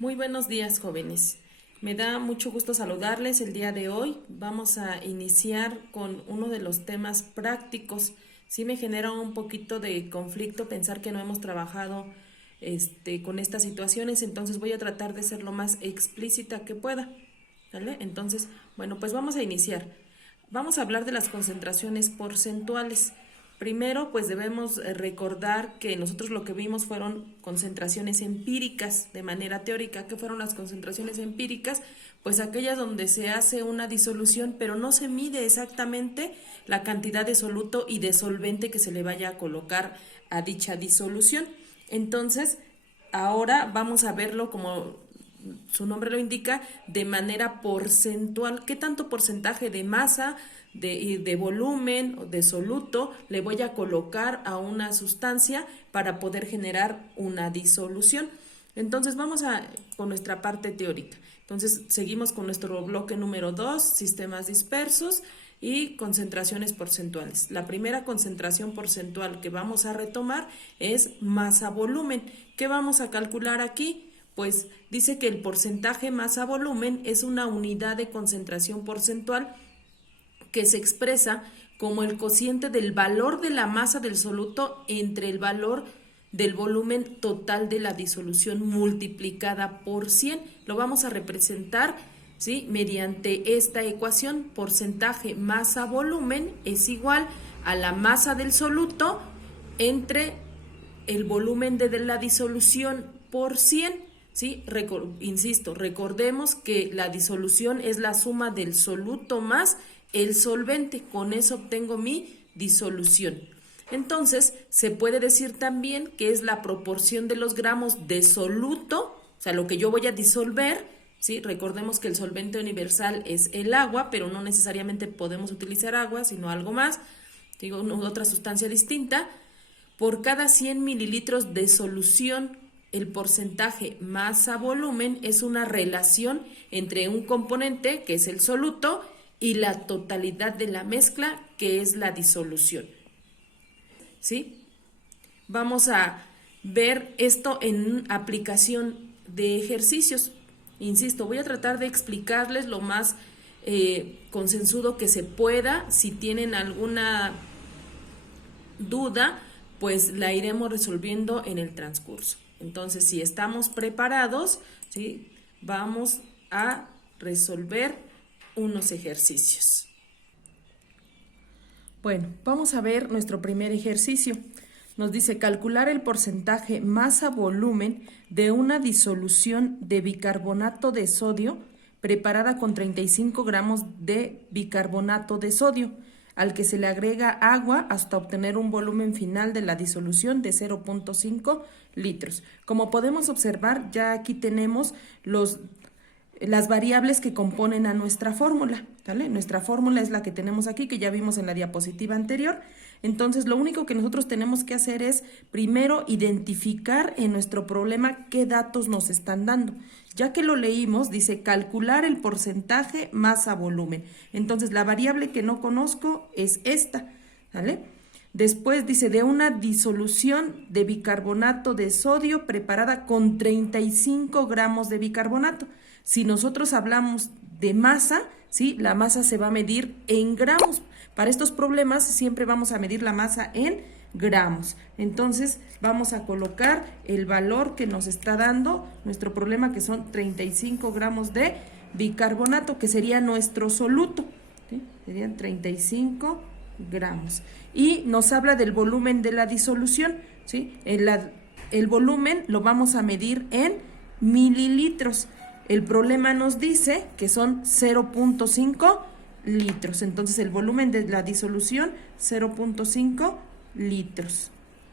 Muy buenos días, jóvenes. Me da mucho gusto saludarles el día de hoy. Vamos a iniciar con uno de los temas prácticos. Sí me genera un poquito de conflicto pensar que no hemos trabajado con estas situaciones, entonces voy a tratar de ser lo más explícita que pueda. ¿Vale? Entonces, bueno, pues vamos a iniciar. Vamos a hablar de las concentraciones porcentuales. Primero, pues debemos recordar que nosotros lo que vimos fueron concentraciones empíricas de manera teórica. ¿Qué fueron las concentraciones empíricas? Pues aquellas donde se hace una disolución, pero no se mide exactamente la cantidad de soluto y de solvente que se le vaya a colocar a dicha disolución. Entonces, ahora vamos a verlo como su nombre lo indica, de manera porcentual. ¿Qué tanto porcentaje de masa, de volumen, de soluto le voy a colocar a una sustancia para poder generar una disolución? Entonces con nuestra parte teórica. Entonces seguimos con nuestro bloque número 2, sistemas dispersos y concentraciones porcentuales. La primera concentración porcentual que vamos a retomar es masa-volumen. ¿Qué vamos a calcular aquí? Pues dice que el porcentaje masa-volumen es una unidad de concentración porcentual que se expresa como el cociente del valor de la masa del soluto entre el valor del volumen total de la disolución multiplicada por 100. Lo vamos a representar, ¿sí?, mediante esta ecuación. Porcentaje masa-volumen es igual a la masa del soluto entre el volumen de la disolución por 100. ¿Sí? Insisto, recordemos que la disolución es la suma del soluto más el solvente. Con eso obtengo mi disolución. Entonces, se puede decir también que es la proporción de los gramos de soluto, o sea, lo que yo voy a disolver, ¿sí? Recordemos que el solvente universal es el agua, pero no necesariamente podemos utilizar agua, sino algo más, digo, otra sustancia distinta. Por cada 100 mililitros de solución, el porcentaje masa-volumen es una relación entre un componente, que es el soluto, y la totalidad de la mezcla, que es la disolución. ¿Sí? Vamos a ver esto en aplicación de ejercicios. Insisto, voy a tratar de explicarles lo más consensuado que se pueda. Si tienen alguna duda, pues la iremos resolviendo en el transcurso. Entonces, si estamos preparados, ¿sí?, vamos a resolver unos ejercicios. Bueno, vamos a ver nuestro primer ejercicio. Nos dice calcular el porcentaje masa-volumen de una disolución de bicarbonato de sodio preparada con 35 gramos de bicarbonato de sodio, al que se le agrega agua hasta obtener un volumen final de la disolución de 0.5 litros. Como podemos observar, ya aquí tenemos las variables que componen a nuestra fórmula, ¿vale? Nuestra fórmula es la que tenemos aquí, que ya vimos en la diapositiva anterior. Entonces, lo único que nosotros tenemos que hacer es, primero, identificar en nuestro problema qué datos nos están dando. Ya que lo leímos, dice calcular el porcentaje masa-volumen. Entonces, la variable que no conozco es esta, ¿vale? Después dice de una disolución de bicarbonato de sodio preparada con 35 gramos de bicarbonato. Si nosotros hablamos de masa, ¿sí?, la masa se va a medir en gramos. Para estos problemas siempre vamos a medir la masa en gramos. Entonces vamos a colocar el valor que nos está dando nuestro problema, que son 35 gramos de bicarbonato, que sería nuestro soluto, ¿sí? Serían 35 gramos. Y nos habla del volumen de la disolución, ¿sí? El volumen lo vamos a medir en mililitros. El problema nos dice que son 0.5 litros. Entonces, el volumen de la disolución, 0.5 litros.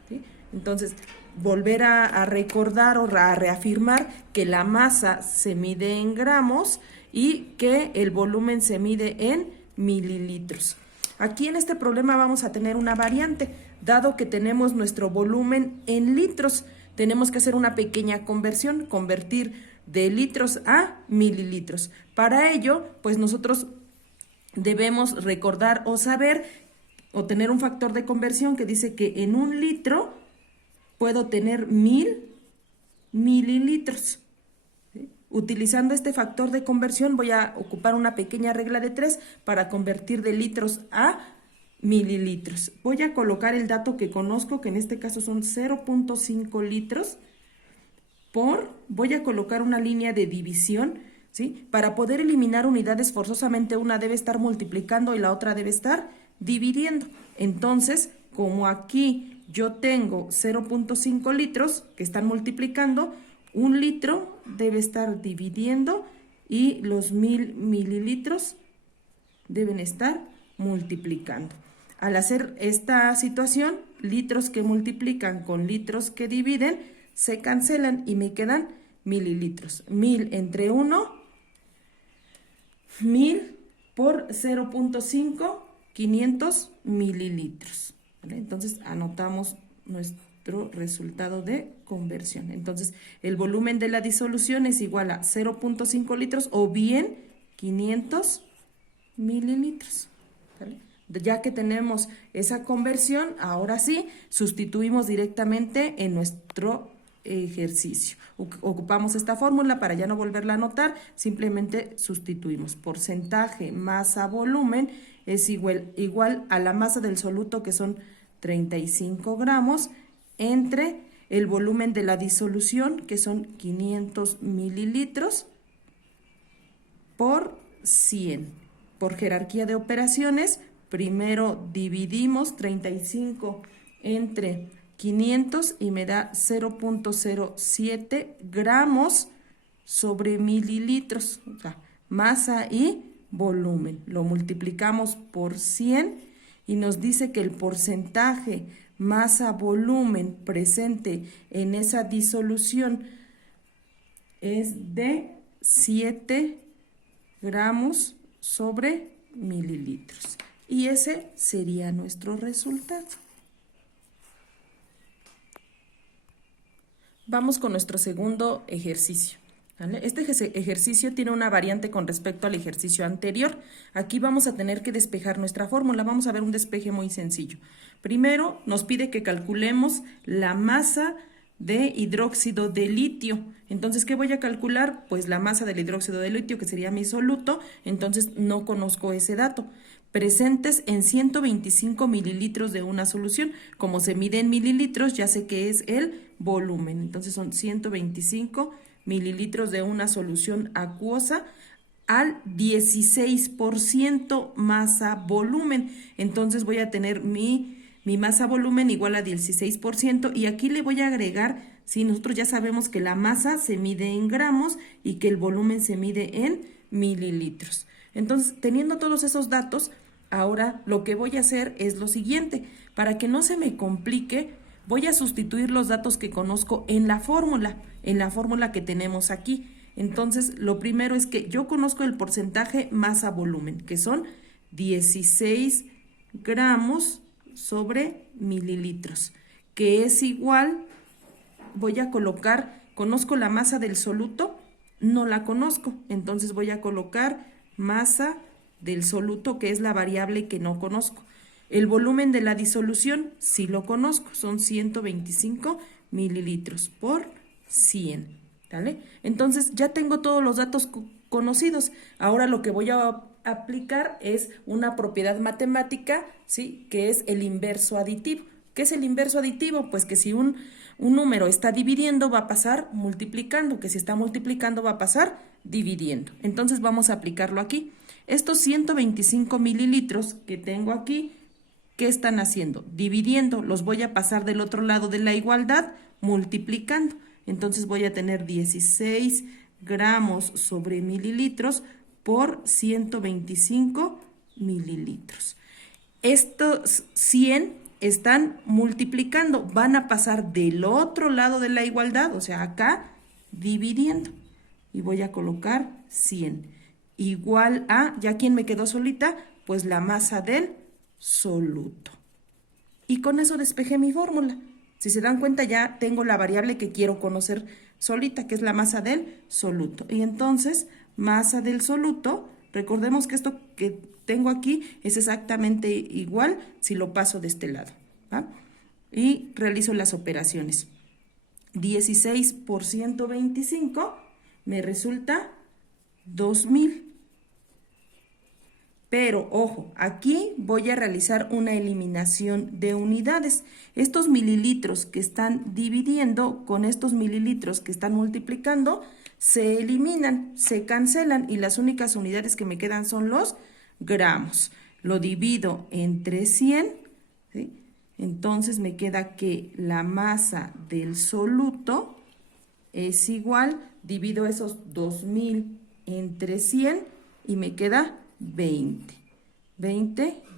¿Sí? Entonces, volver a recordar o a reafirmar que la masa se mide en gramos y que el volumen se mide en mililitros. Aquí en este problema vamos a tener una variante. Dado que tenemos nuestro volumen en litros, tenemos que hacer una pequeña conversión, convertir de litros a mililitros. Para ello, pues nosotros debemos recordar o saber o tener un factor de conversión que dice que en un litro puedo tener 1000 mililitros. Utilizando este factor de conversión voy a ocupar una pequeña regla de 3 para convertir de litros a mililitros. Voy a colocar el dato que conozco, que en este caso son 0.5 litros, voy a colocar una línea de división, ¿sí? Para poder eliminar unidades forzosamente una debe estar multiplicando y la otra debe estar dividiendo. Entonces, como aquí yo tengo 0.5 litros que están multiplicando, 1 litro debe estar dividiendo y los 1000 mililitros deben estar multiplicando. Al hacer esta situación, litros que multiplican con litros que dividen se cancelan y me quedan mililitros. 1000 entre 1, 1000 por 0.5, 500 mililitros. ¿Vale? Entonces anotamos nuestro resultado de conversión. Entonces el volumen de la disolución es igual a 0.5 litros o bien 500 mililitros. ¿Vale? Ya que tenemos esa conversión, ahora sí sustituimos directamente en nuestro ejercicio. Ocupamos esta fórmula para ya no volverla a anotar, simplemente sustituimos. Porcentaje masa volumen es igual a la masa del soluto, que son 35 gramos, entre el volumen de la disolución, que son 500 mililitros, por 100. Por jerarquía de operaciones, primero dividimos 35 entre 500 y me da 0.07 gramos sobre mililitros, o sea, masa y volumen. Lo multiplicamos por 100 y nos dice que el porcentaje masa-volumen presente en esa disolución es de 7 gramos sobre mililitros. Y ese sería nuestro resultado. Vamos con nuestro segundo ejercicio. ¿Vale? Este ejercicio tiene una variante con respecto al ejercicio anterior. Aquí vamos a tener que despejar nuestra fórmula. Vamos a ver un despeje muy sencillo. Primero nos pide que calculemos la masa de hidróxido de litio. Entonces, ¿qué voy a calcular? Pues la masa del hidróxido de litio, que sería mi soluto. Entonces, no conozco ese dato. Presentes en 125 mililitros de una solución. Como se mide en mililitros, ya sé que es el volumen. Entonces, son 125 mililitros de una solución acuosa al 16% masa volumen. Entonces, voy a tener mi masa volumen igual a 16%, y aquí le voy a agregar, si nosotros ya sabemos que la masa se mide en gramos y que el volumen se mide en mililitros. Entonces, teniendo todos esos datos, ahora lo que voy a hacer es lo siguiente. Para que no se me complique, voy a sustituir los datos que conozco en la fórmula que tenemos aquí. Entonces, lo primero es que yo conozco el porcentaje masa-volumen, que son 16 gramos sobre mililitros, que es igual, voy a colocar, conozco la masa del soluto, no la conozco, entonces voy a colocar masa del soluto, que es la variable que no conozco. El volumen de la disolución sí lo conozco, son 125 mililitros por 100, ¿vale? Entonces ya tengo todos los datos conocidos. Ahora lo que voy a aplicar es una propiedad matemática, ¿sí? Que es el inverso aditivo. ¿Qué es el inverso aditivo? Pues que si un número está dividiendo, va a pasar multiplicando, que si está multiplicando, va a pasar dividiendo. Entonces vamos a aplicarlo aquí. Estos 125 mililitros que tengo aquí, ¿qué están haciendo? Dividiendo. Los voy a pasar del otro lado de la igualdad, multiplicando. Entonces voy a tener 16 gramos sobre mililitros por 125 mililitros. Estos 100 están multiplicando, van a pasar del otro lado de la igualdad, o sea, acá, dividiendo. Y voy a colocar 100. Igual a, ¿ya quién me quedó solita? Pues la masa del soluto. Y con eso despejé mi fórmula. Si se dan cuenta, ya tengo la variable que quiero conocer solita, que es la masa del soluto. Y entonces, masa del soluto, recordemos que esto que tengo aquí es exactamente igual si lo paso de este lado, ¿va? Y realizo las operaciones. 16 por 125 me resulta 2000. Pero, ojo, aquí voy a realizar una eliminación de unidades. Estos mililitros que están dividiendo con estos mililitros que están multiplicando, se eliminan, se cancelan y las únicas unidades que me quedan son los gramos. Lo divido entre 100, ¿sí? Entonces me queda que la masa del soluto es igual, divido esos 2000 entre 100 y me queda 20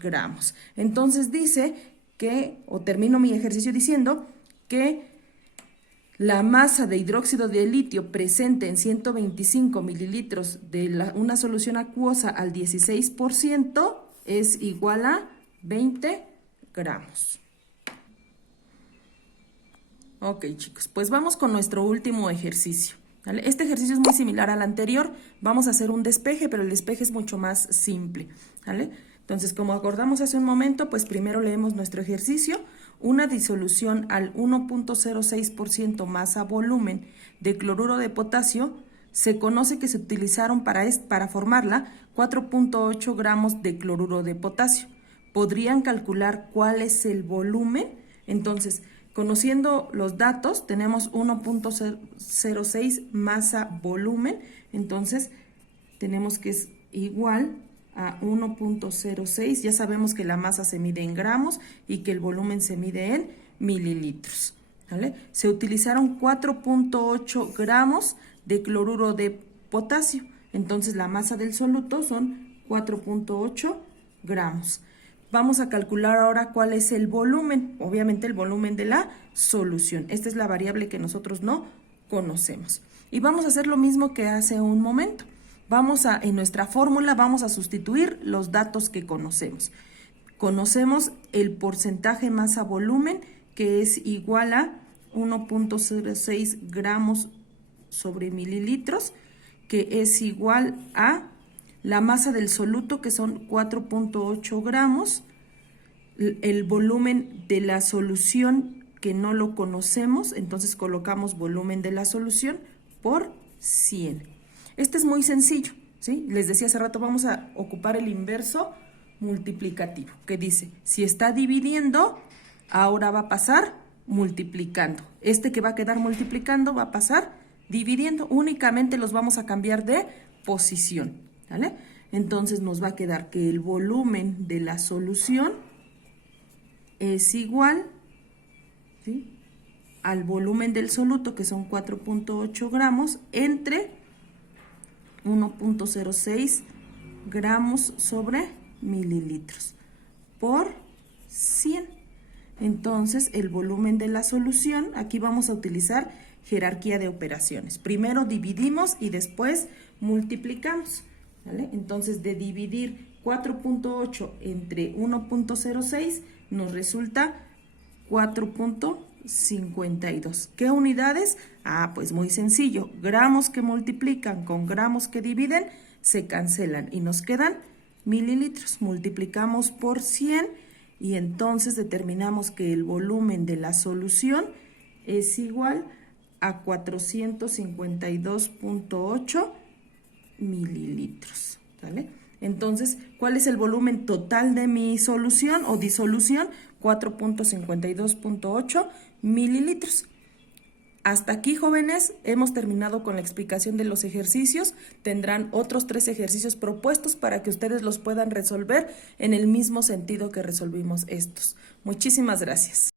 gramos. Entonces dice que, o termino mi ejercicio diciendo que la masa de hidróxido de litio presente en 125 mililitros de una solución acuosa al 16% es igual a 20 gramos. Ok, chicos, pues vamos con nuestro último ejercicio. ¿Vale? Este ejercicio es muy similar al anterior. Vamos a hacer un despeje, pero el despeje es mucho más simple. ¿Vale? Entonces, como acordamos hace un momento, pues primero leemos nuestro ejercicio. Una disolución al 1.06% masa volumen de cloruro de potasio, se conoce que se utilizaron para formarla 4.8 gramos de cloruro de potasio. ¿Podrían calcular cuál es el volumen? Entonces, conociendo los datos, tenemos 1.06 masa volumen, entonces tenemos que es igual a 1.06, ya sabemos que la masa se mide en gramos y que el volumen se mide en mililitros, ¿vale? Se utilizaron 4.8 gramos de cloruro de potasio, entonces la masa del soluto son 4.8 gramos. Vamos a calcular ahora cuál es el volumen, obviamente el volumen de la solución. Esta es la variable que nosotros no conocemos. Y vamos a hacer lo mismo que hace un momento. En nuestra fórmula vamos a sustituir los datos que conocemos. Conocemos el porcentaje masa-volumen, que es igual a 1.06 gramos sobre mililitros, que es igual a la masa del soluto, que son 4.8 gramos, el volumen de la solución, que no lo conocemos, entonces colocamos volumen de la solución por 100. Este es muy sencillo, ¿sí? Les decía hace rato, vamos a ocupar el inverso multiplicativo, que dice, si está dividiendo, ahora va a pasar multiplicando. Este que va a quedar multiplicando va a pasar dividiendo, únicamente los vamos a cambiar de posición, ¿vale? Entonces nos va a quedar que el volumen de la solución es igual, ¿sí?, al volumen del soluto, que son 4.8 gramos, entre 1.06 gramos sobre mililitros por 100. Entonces, el volumen de la solución, aquí vamos a utilizar jerarquía de operaciones. Primero dividimos y después multiplicamos, ¿vale? Entonces, de dividir 4.8 entre 1.06 nos resulta 4.52. ¿Qué unidades? Pues muy sencillo. Gramos que multiplican con gramos que dividen se cancelan y nos quedan mililitros. Multiplicamos por 100 y entonces determinamos que el volumen de la solución es igual a 452.8 mililitros, ¿vale? Entonces, ¿cuál es el volumen total de mi solución o disolución? 4.52.8 mililitros. Hasta aquí, jóvenes, hemos terminado con la explicación de los ejercicios. Tendrán otros 3 ejercicios propuestos para que ustedes los puedan resolver en el mismo sentido que resolvimos estos. Muchísimas gracias.